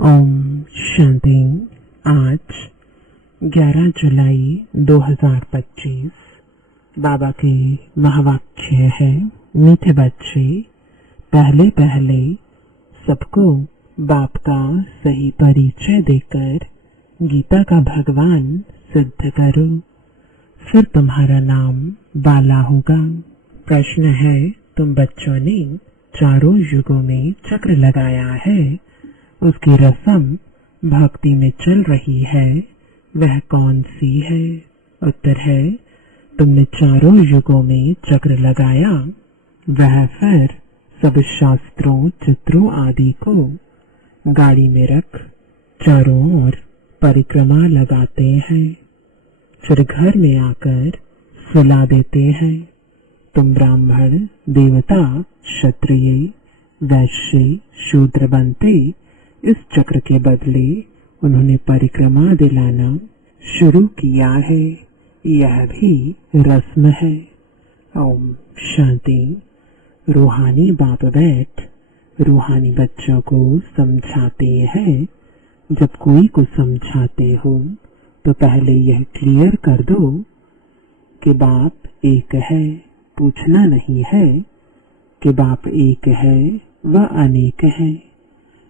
ओम शांति। आज 11 जुलाई 2025 बाबा के महावाक्य है, मीठे बच्चे, पहले पहले सबको बाप का सही परिचय देकर गीता का भगवान सिद्ध करो, फिर तुम्हारा नाम बाला होगा। प्रश्न है, तुम बच्चों ने चारों युगों में चक्र लगाया है, उसकी रस्म भक्ति में चल रही है, वह कौन सी है? उत्तर है, तुमने चारों युगों में चक्र लगाया, वह फिर सब शास्त्रों चित्रों आदि को गाड़ी में रख चारों ओर परिक्रमा लगाते हैं, फिर घर में आकर सुला देते हैं। तुम ब्राह्मण, देवता, क्षत्रिय, वैश्य, शूद्र बनते इस चक्र के बदले उन्होंने परिक्रमा दिलाना शुरू किया है, यह भी रस्म है। ओम शांति। रूहानी बाप बैठ रूहानी बच्चों को समझाते हैं। जब कोई को समझाते हो तो पहले यह क्लियर कर दो कि बाप एक है, पूछना नहीं है कि बाप एक है व अनेक है।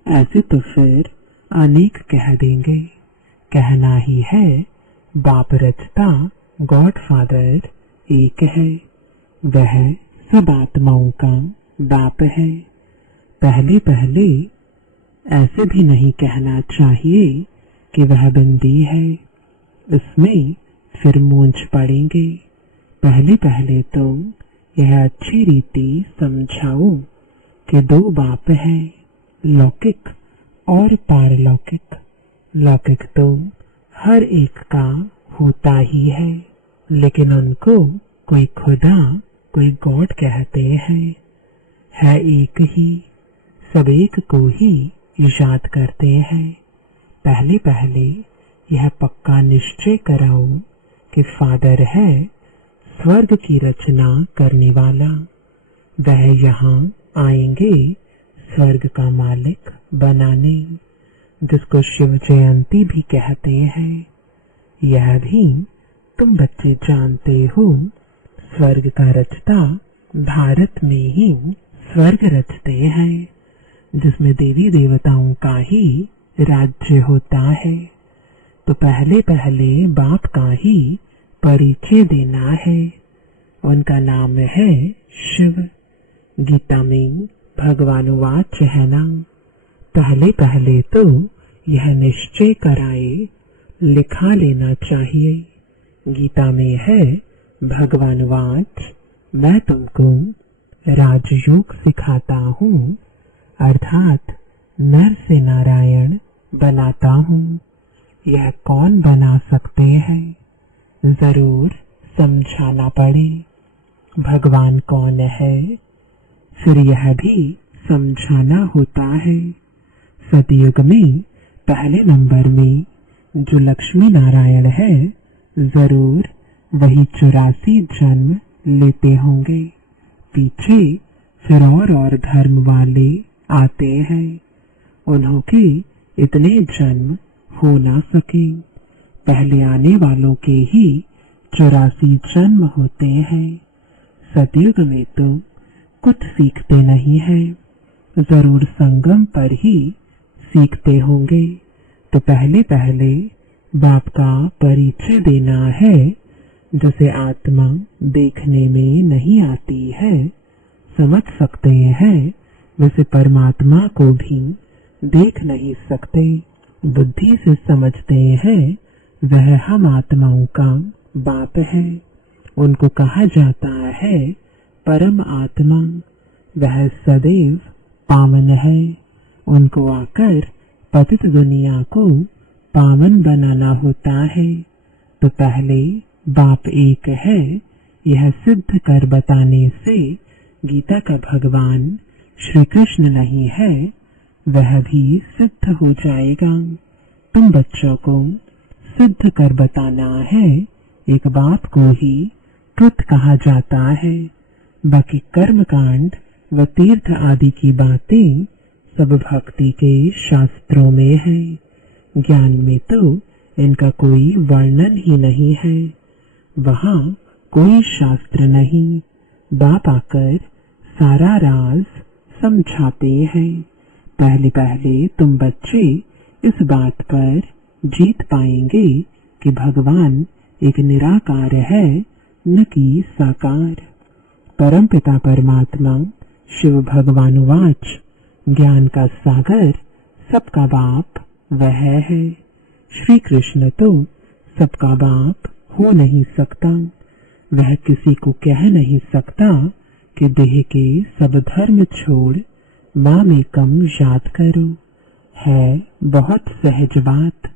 ऐसे तो फिर अनेक कह देंगे, कहना ही है बाप रचता, गॉड फादर एक है, वह सब आत्माओं का बाप है। पहले पहले ऐसे भी नहीं कहना चाहिए कि वह बंदी है, इसमें फिर मूंछ पड़ेंगे। पहले पहले तो यह अच्छी रीति समझाओ कि दो बाप हैं, लौकिक और पारलौकिक। लौकिक तो हर एक का होता ही है, लेकिन उनको कोई खुदा, कोई गॉड कहते हैं। है एक ही, सब एक को ही याद करते हैं। पहले पहले यह पक्का निश्चय कराओ कि फादर है स्वर्ग की रचना करने वाला, वह यहाँ आएंगे स्वर्ग का मालिक बनाने, जिसको शिव जयंती भी कहते हैं। यह भी तुम बच्चे जानते हो, स्वर्ग का रचता भारत में ही स्वर्ग रचते हैं, जिसमें देवी देवताओं का ही राज्य होता है। तो पहले पहले बाप का ही परिचय देना है। उनका नाम है शिव। गीता में भगवान वाच है ना, पहले पहले तो यह निश्चय कराए, लिखा लेना चाहिए। गीता में है भगवान वाच, मैं तुमको राजयोग सिखाता हूँ, अर्थात नर से नारायण बनाता हूँ। यह कौन बना सकते हैं? जरूर समझाना पड़े भगवान कौन है, फिर यह भी समझाना होता है। सतयुग में पहले नंबर में जो लक्ष्मी नारायण है, जरूर वही 84 जन्म लेते होंगे। पीछे फिर और धर्म वाले आते हैं, उन्हों के इतने जन्म हो ना सके। पहले आने वालों के ही 84 जन्म होते हैं। सतयुग में तो कुछ सीखते नहीं है, जरूर संगम पर ही सीखते होंगे। तो पहले पहले बाप का परिचय देना है, जिसे आत्मा देखने में नहीं आती है, समझ सकते हैं, वैसे परमात्मा को भी देख नहीं सकते, बुद्धि से समझते हैं। वह हम आत्माओं का बाप है, उनको कहा जाता है परम आत्मा। वह सदैव पावन है, उनको आकर पतित दुनिया को पावन बनाना होता है। तो पहले बाप एक है, यह सिद्ध कर बताने से गीता का भगवान श्री कृष्ण नहीं है, वह भी सिद्ध हो जाएगा। तुम बच्चों को सिद्ध कर बताना है, एक बाप को ही ट्रुथ कहा जाता है। बाकी कर्म कांड व तीर्थ आदि की बातें सब भक्ति के शास्त्रों में है। ज्ञान में तो इनका कोई वर्णन ही नहीं है। वहाँ कोई शास्त्र नहीं। बाप आकर सारा राज समझाते हैं। पहले पहले तुम बच्चे इस बात पर जीत पाएंगे कि भगवान एक निराकार है, न कि साकार। परमपिता परमात्मा शिव भगवान वाच, ज्ञान का सागर सबका बाप वह है। श्री कृष्ण तो सबका बाप हो नहीं सकता। वह किसी को कह नहीं सकता कि देह के सब धर्म छोड़ मामेकम याद करो। है बहुत सहज बात,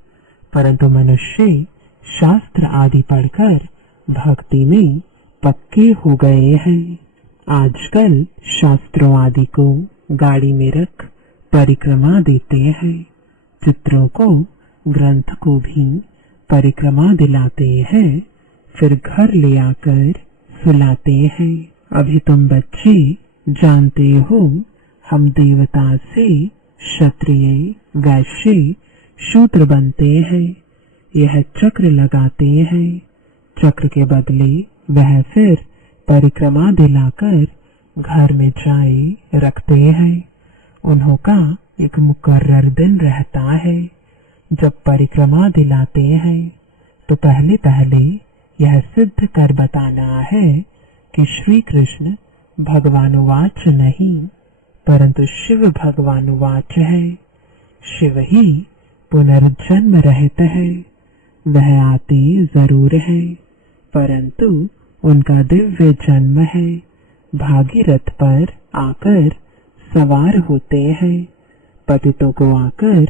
परंतु मनुष्य शास्त्र आदि पढ़कर भक्ति में पक्के हो गए हैं। आजकल शास्त्रों आदि को गाड़ी में रख परिक्रमा देते हैं। चित्रों को, ग्रंथ को भी परिक्रमा दिलाते हैं, फिर घर ले आकर सुलाते हैं। अभी तुम बच्चे जानते हो, हम देवता से क्षत्रिय, वैश्य, शूद्र बनते हैं। यह चक्र लगाते हैं। चक्र के बदले वह फिर परिक्रमा दिलाकर घर में जाए रखते हैं। उन्हों का एक मुकर्रर दिन रहता है। जब परिक्रमा दिलाते हैं तो पहले पहले यह सिद्ध कर बताना है कि श्री कृष्ण भगवानुवाच नहीं, परंतु शिव भगवानुवाच है। शिव ही पुनर्जन्म रहित है। वह आते जरूर है, परंतु उनका दिव्य जन्म है। भागीरथ पर आकर सवार होते हैं। पतितों को आकर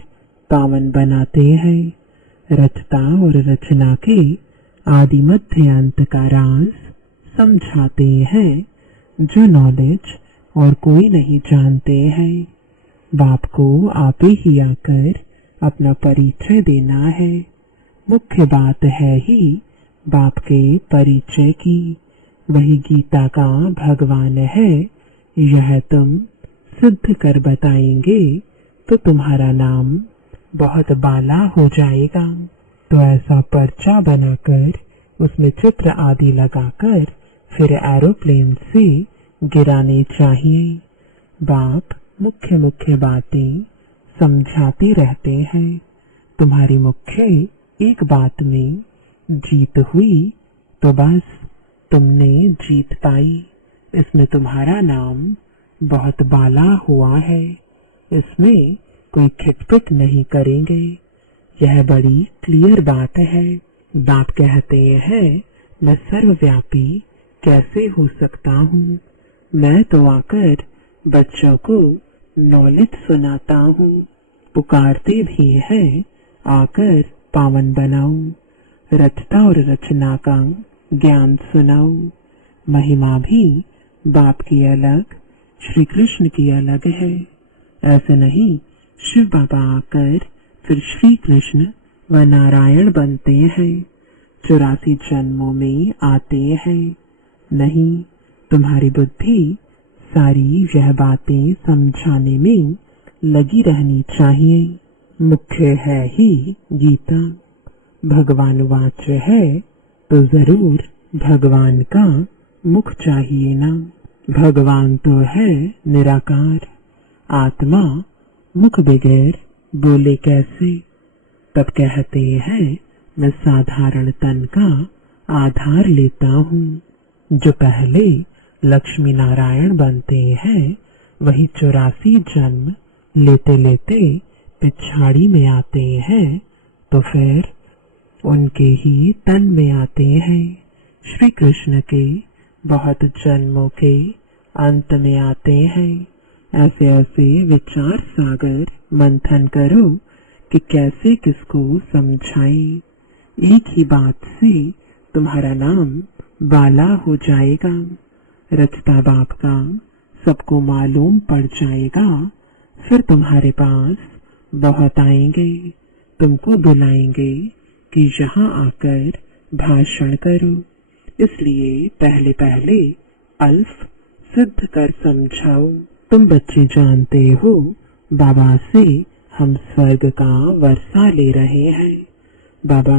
पावन बनाते हैं। रचता और रचना के आदि मध्य अंत का राज समझाते हैं, जो नॉलेज और कोई नहीं जानते हैं। बाप को आप ही आकर अपना परिचय देना है। मुख्य बात है ही बाप के परिचय की। वही गीता का भगवान है। यह तुम सिद्ध कर बताएंगे तो तुम्हारा नाम बहुत बाला हो जाएगा। तो ऐसा पर्चा बनाकर उसमें चित्र आदि लगाकर फिर एरोप्लेन से गिराने चाहिए। बाप मुख्य मुख्य बातें समझाते रहते हैं। तुम्हारी मुख्य एक बात में जीत हुई तो बस तुमने जीत पाई। इसमें तुम्हारा नाम बहुत बाला हुआ है। इसमें कोई खिटपिट नहीं करेंगे। यह बड़ी क्लियर बात है। बाप कहते हैं, मैं सर्वव्यापी कैसे हो सकता हूँ। मैं तो आकर बच्चों को नॉलेज सुनाता हूँ। पुकारते भी हैं, आकर पावन बनाओ। रचता और रचना का ज्ञान सुनाओ। महिमा भी बाप की अलग, श्री कृष्ण की अलग है। ऐसे नहीं शिव बाबा आकर फिर श्री कृष्ण व नारायण बनते हैं। 84 जन्मों में आते हैं। नहीं, तुम्हारी बुद्धि सारी यह बातें समझाने में लगी रहनी चाहिए। मुख्य है ही गीता। भगवान वाच है तो जरूर भगवान का मुख चाहिए ना। भगवान तो है निराकार। आत्मा मुख बगैर बोले कैसे। तब कहते हैं, मैं साधारण तन का आधार लेता हूँ। जो पहले लक्ष्मी नारायण बनते हैं, वही 84 जन्म लेते लेते पिछाड़ी में आते हैं, तो फिर उनके ही तन में आते हैं। श्री कृष्ण के बहुत जन्मों के अंत में आते हैं। ऐसे ऐसे विचार सागर मंथन करो कि कैसे किसको समझाएं। एक ही बात से तुम्हारा नाम बाला हो जाएगा। रचता बाप का सबको मालूम पड़ जाएगा। फिर तुम्हारे पास बहुत आएंगे, तुमको बुलाएंगे कि यहाँ आकर भाषण करो। इसलिए पहले पहले अल्फ सिद्ध कर समझाओ। तुम बच्चे जानते हो, बाबा से हम स्वर्ग का वर्षा ले रहे हैं। बाबा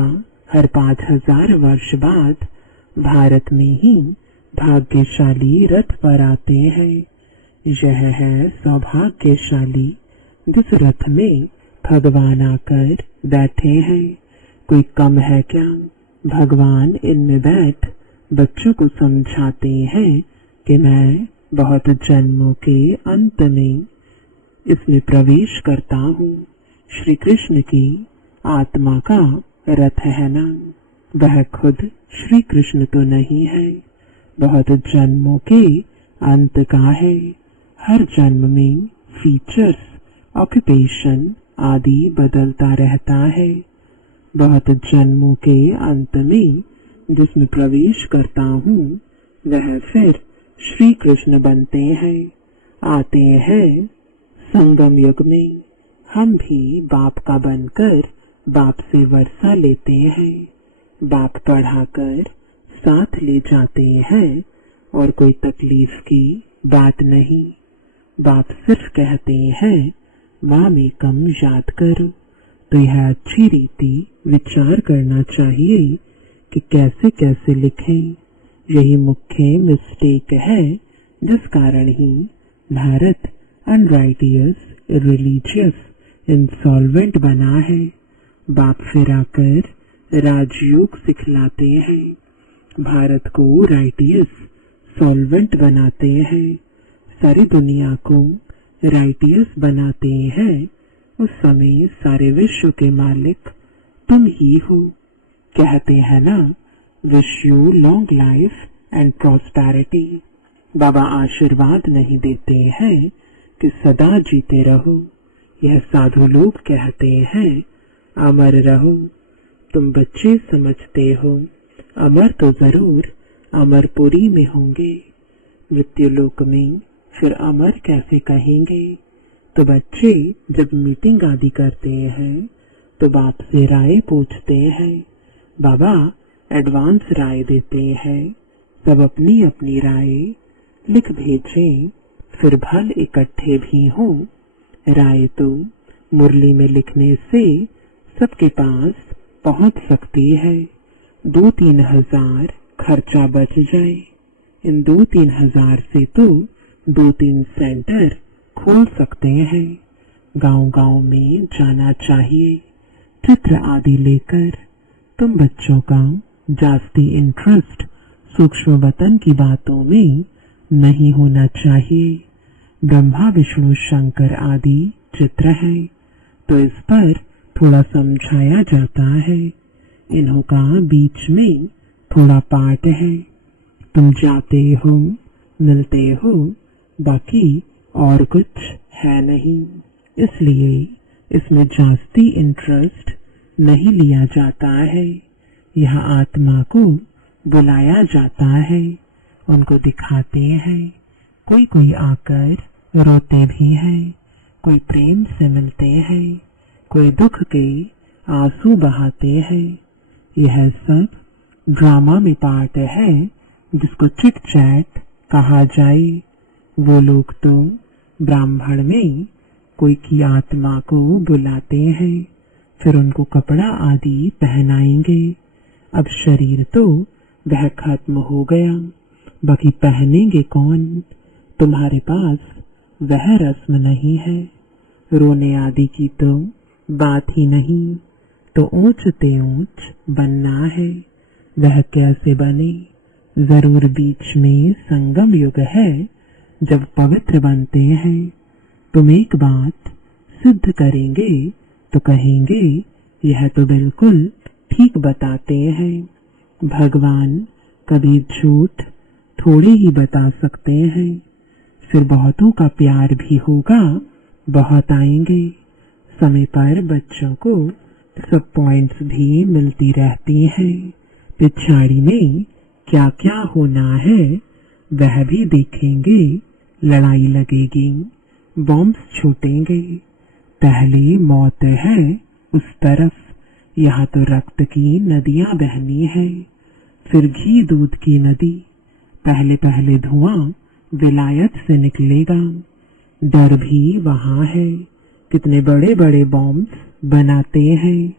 हर 5000 वर्ष बाद भारत में ही भाग्यशाली रथ पर आते हैं। यह है सौभाग्यशाली जिस रथ में भगवान आकर बैठे हैं। कोई कम है क्या? भगवान इनमें बैठ बच्चों को समझाते हैं कि मैं बहुत जन्मों के अंत में इसमें प्रवेश करता हूँ। श्री कृष्ण की आत्मा का रथ है ना, वह खुद श्री कृष्ण तो नहीं है, बहुत जन्मों के अंत का है। हर जन्म में फीचर्स, ऑक्यूपेशन आदि बदलता रहता है। बहुत जन्मों के अंत में जिसमें प्रवेश करता हूँ वह फिर श्री कृष्ण बनते हैं, आते हैं संगम युग में। हम भी बाप का बनकर बाप से वर्षा लेते हैं। बाप पढ़ाकर साथ ले जाते हैं और कोई तकलीफ की बात नहीं। बाप सिर्फ कहते हैं में कम याद करो। तो यह अच्छी रीति विचार करना चाहिए कि कैसे कैसे लिखें। यही मुख्य मिस्टेक है जिस कारण ही भारत अनराइटियस, रिलीजियस, इंसॉल्वेंट बना है। बाप फिर आकर राजयोग सिखलाते हैं, भारत को राइटियस, सॉल्वेंट बनाते हैं, सारी दुनिया को राइटियस बनाते हैं। उस समय सारे विश्व के मालिक तुम ही हो। कहते हैं ना, wish you long life and prosperity. बाबा आशीर्वाद नहीं देते हैं कि सदा जीते रहो। यह साधु लोग कहते हैं अमर रहो। तुम बच्चे समझते हो अमर तो जरूर अमरपुरी में होंगे, मृत्युलोक में फिर अमर कैसे कहेंगे। तो बच्चे जब मीटिंग आदि करते हैं तो बाप से राय पूछते हैं। बाबा एडवांस राय देते हैं, सब अपनी अपनी राय लिख भेजें, फिर भल इकट्ठे भी हों। राय तो मुरली में लिखने से सबके पास पहुंच सकती है। 2-3 हजार खर्चा बच जाए। इन 2-3 हजार से तो 2-3 सेंटर खोल सकते हैं। गांव-गांव में जाना चाहिए चित्र आदि लेकर। तुम बच्चों का जास्ती इंटरेस्ट सूक्ष्म वतन की बातों में नहीं होना चाहिए। ब्रह्मा विष्णु शंकर आदि चित्र है तो इस पर थोड़ा समझाया जाता है। इन्हों का बीच में थोड़ा पाठ है। तुम जाते हो, मिलते हो, बाकी और कुछ है नहीं। इसलिए इसमें जास्ती इंटरेस्ट नहीं लिया जाता है। यह आत्मा को बुलाया जाता है, उनको दिखाते हैं। कोई कोई आकर रोते भी हैं, कोई प्रेम से मिलते हैं, कोई दुख के आंसू बहाते हैं। यह सब ड्रामा में पार्ट है जिसको चिट चैट कहा जाए। वो लोग तो ब्राह्मण में कोई की आत्मा को बुलाते हैं, फिर उनको कपड़ा आदि पहनाएंगे। अब शरीर तो वह खत्म हो गया, बाकी पहनेंगे कौन? तुम्हारे पास वह रस्म नहीं है। रोने आदि की तो बात ही नहीं। तो ऊंच ते ऊंच बनना है, वह कैसे बने? जरूर बीच में संगम युग है जब पवित्र बनते हैं। तुम एक बात सिद्ध करेंगे तो कहेंगे यह तो बिल्कुल ठीक बताते हैं। भगवान कभी झूठ थोड़े ही बता सकते हैं। फिर बहुतों का प्यार भी होगा, बहुत आएंगे। समय पर बच्चों को सब पॉइंट्स भी मिलती रहती हैं। पिछाड़ी में क्या क्या होना है वह भी देखेंगे। लड़ाई लगेगी, बॉम्ब्स छूटेंगे। पहली मौत है उस तरफ, यहाँ तो रक्त की नदियां बहनी है, फिर घी दूध की नदी। पहले पहले धुआं विलायत से निकलेगा। डर भी वहाँ है, कितने बड़े बड़े बॉम्ब्स बनाते हैं,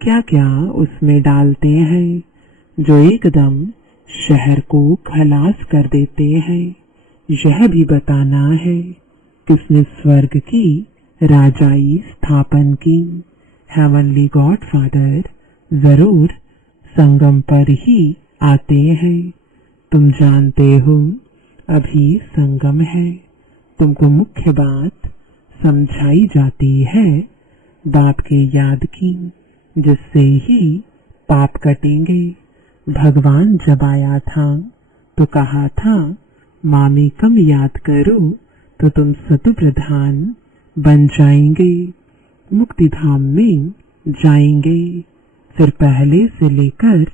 क्या क्या उसमें डालते हैं जो एकदम शहर को खलास कर देते हैं। यह भी बताना है किसने स्वर्ग की राजाई स्थापन की। हेवनली गॉडफादर जरूर संगम पर ही आते हैं। तुम जानते हो अभी संगम है। तुमको मुख्य बात समझाई जाती है बाप के याद की, जिससे ही पाप कटेंगे। भगवान जब आया था तो कहा था मामी कम याद करो तो तुम सतु प्रधान बन जाएंगे, मुक्ति धाम में जाएंगे। फिर पहले से लेकर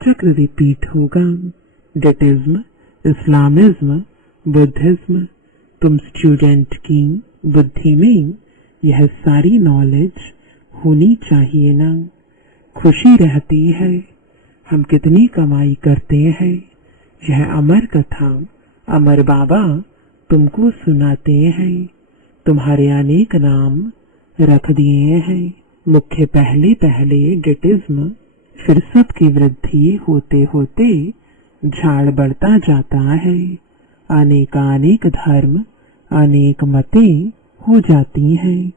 चक्र रिपीट होगा। डेटिज्म, इस्लामिज्म, बुद्धिज्म। तुम स्टूडेंट की बुद्धि में यह सारी नॉलेज होनी चाहिए ना। खुशी रहती है। हम कितनी कमाई करते हैं, यह अमर कथा अमर बाबा तुमको सुनाते हैं। तुम्हारे अनेक नाम रख दिए हैं। मुख्य पहले पहले डेटिज्म, फिर सबकी वृद्धि होते होते झाड़ बढ़ता जाता है। अनेक धर्म, अनेक मतें हो जाती हैं।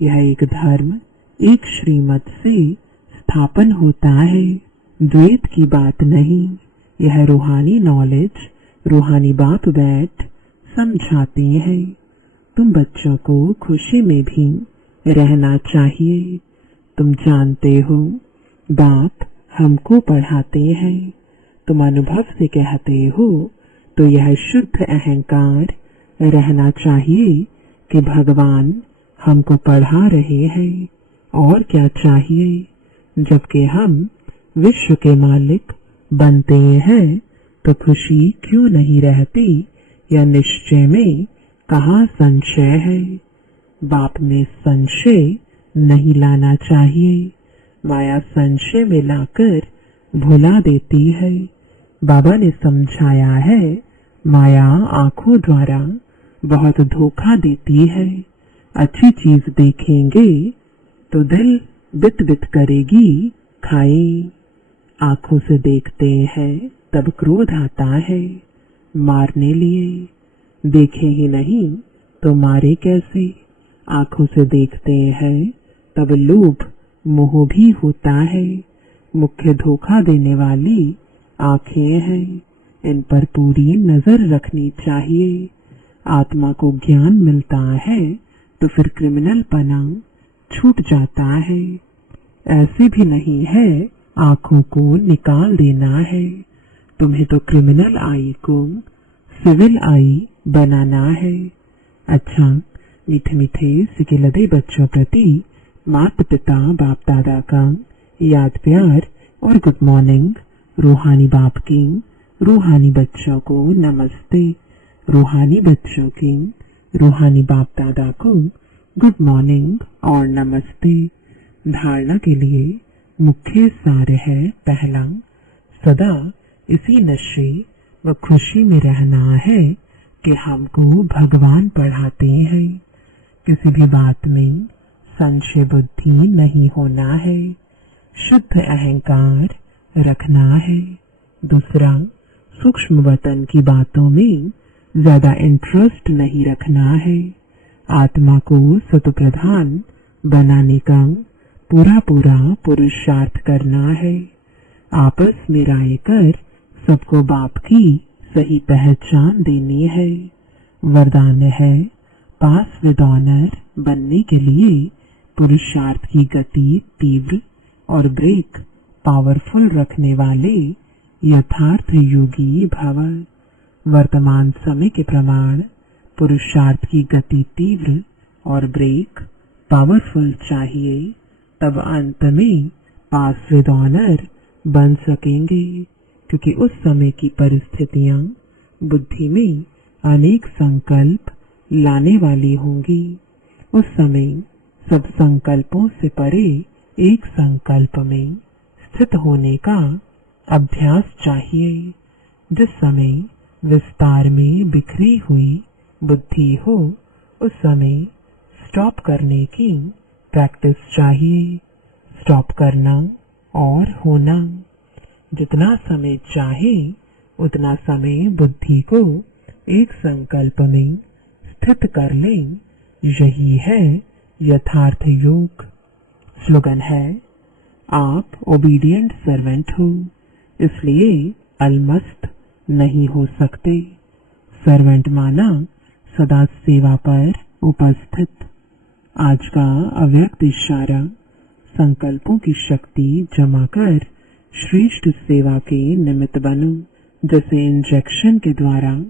यह एक धर्म, एक श्रीमत से स्थापन होता है। द्वैत की बात नहीं। यह रूहानी नॉलेज रूहानी बाप बैठ समझाते हैं। तुम बच्चों को खुशी में भी रहना चाहिए। तुम जानते हो बाप हमको पढ़ाते हैं। तुम अनुभव से कहते हो तो यह शुद्ध अहंकार रहना चाहिए कि भगवान हमको पढ़ा रहे हैं। और क्या चाहिए, जबकि हम विश्व के मालिक बनते हैं तो खुशी क्यों नहीं रहती। या निश्चय में कहाँ संशय है। बाप में संशय नहीं लाना चाहिए। माया संशय में लाकर भुला देती है। बाबा ने समझाया है माया आंखों द्वारा बहुत धोखा देती है। अच्छी चीज देखेंगे तो दिल बित बित करेगी खाए। आंखों से देखते हैं तब क्रोध आता है मारने लिए। देखे ही नहीं तो मारे कैसे। आंखों से देखते हैं तब लोभ मोह भी होता है। मुख्य धोखा देने वाली आंखें हैं, इन पर पूरी नजर रखनी चाहिए। आत्मा को ज्ञान मिलता है तो फिर क्रिमिनल पना छूट जाता है। ऐसे भी नहीं है आंखों को निकाल देना है। तुम्हें तो क्रिमिनल आई को सिविल आई बनाना है। अच्छा, मीठे मीठे सिकेलदे बच्चों प्रति माता पिता बाप दादा का याद प्यार और गुड मॉर्निंग। रूहानी बाप की रूहानी बच्चों को नमस्ते। रूहानी बच्चों की रूहानी बाप दादा को गुड मॉर्निंग और नमस्ते। धारणा के लिए मुख्य सार है पहला, सदा इसी नशे व खुशी में रहना है कि हमको भगवान पढ़ाते हैं। किसी भी बात में संशय बुद्धि नहीं होना है। शुद्ध अहंकार रखना है। दूसरा, सूक्ष्म वतन की बातों में ज्यादा इंटरेस्ट नहीं रखना है। आत्मा को सतप्रधान बनाने का पूरा पूरा पुरुषार्थ करना है। आपस में राय कर सबको बाप की सही पहचान देनी है। वरदान है पास विद ऑनर बनने के लिए पुरुषार्थ की गति तीव्र और ब्रेक पावरफुल रखने वाले यथार्थ योगी भव। वर्तमान समय के प्रमाण पुरुषार्थ की गति तीव्र और ब्रेक पावरफुल चाहिए, तब अंत में पास विद ऑनर बन सकेंगे। क्योंकि उस समय की परिस्थितियां बुद्धि में अनेक संकल्प लाने वाली होंगी। उस समय सब संकल्पों से परे एक संकल्प में स्थित होने का अभ्यास चाहिए। जिस समय विस्तार में बिखरी हुई बुद्धि हो, उस समय स्टॉप करने की प्रैक्टिस चाहिए। स्टॉप करना और होना। जितना समय चाहे उतना समय बुद्धि को एक संकल्प में स्थित कर लें। यही है यथार्थ योग। स्लोगन है, आप ओबीडिएंट सर्वेंट हो, इसलिए अलमस्त नहीं हो सकते। सर्वेंट माना सदा सेवा पर उपस्थित। आज का अव्यक्त इशारा, संकल्पों की शक्ति जमा कर श्रेष्ठ सेवा के निमित्त बनो। जैसे इंजेक्शन के द्वारा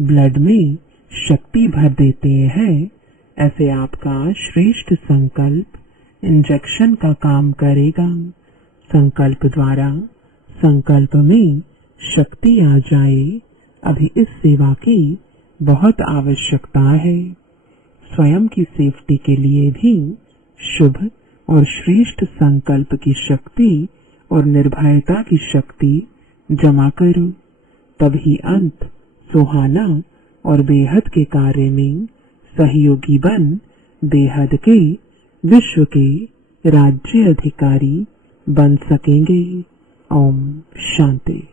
ब्लड में शक्ति भर देते हैं, ऐसे आपका श्रेष्ठ संकल्प इंजेक्शन का काम करेगा। संकल्प द्वारा संकल्प में शक्ति आ जाए, अभी इस सेवा की बहुत आवश्यकता है। स्वयं की सेफ्टी के लिए भी शुभ और श्रेष्ठ संकल्प की शक्ति और निर्भयता की शक्ति जमा करो, तभी अंत सुहाना और बेहद के कार्य में सहयोगी बन बेहद के विश्व के राज्य अधिकारी बन सकेंगे। ओम शांति।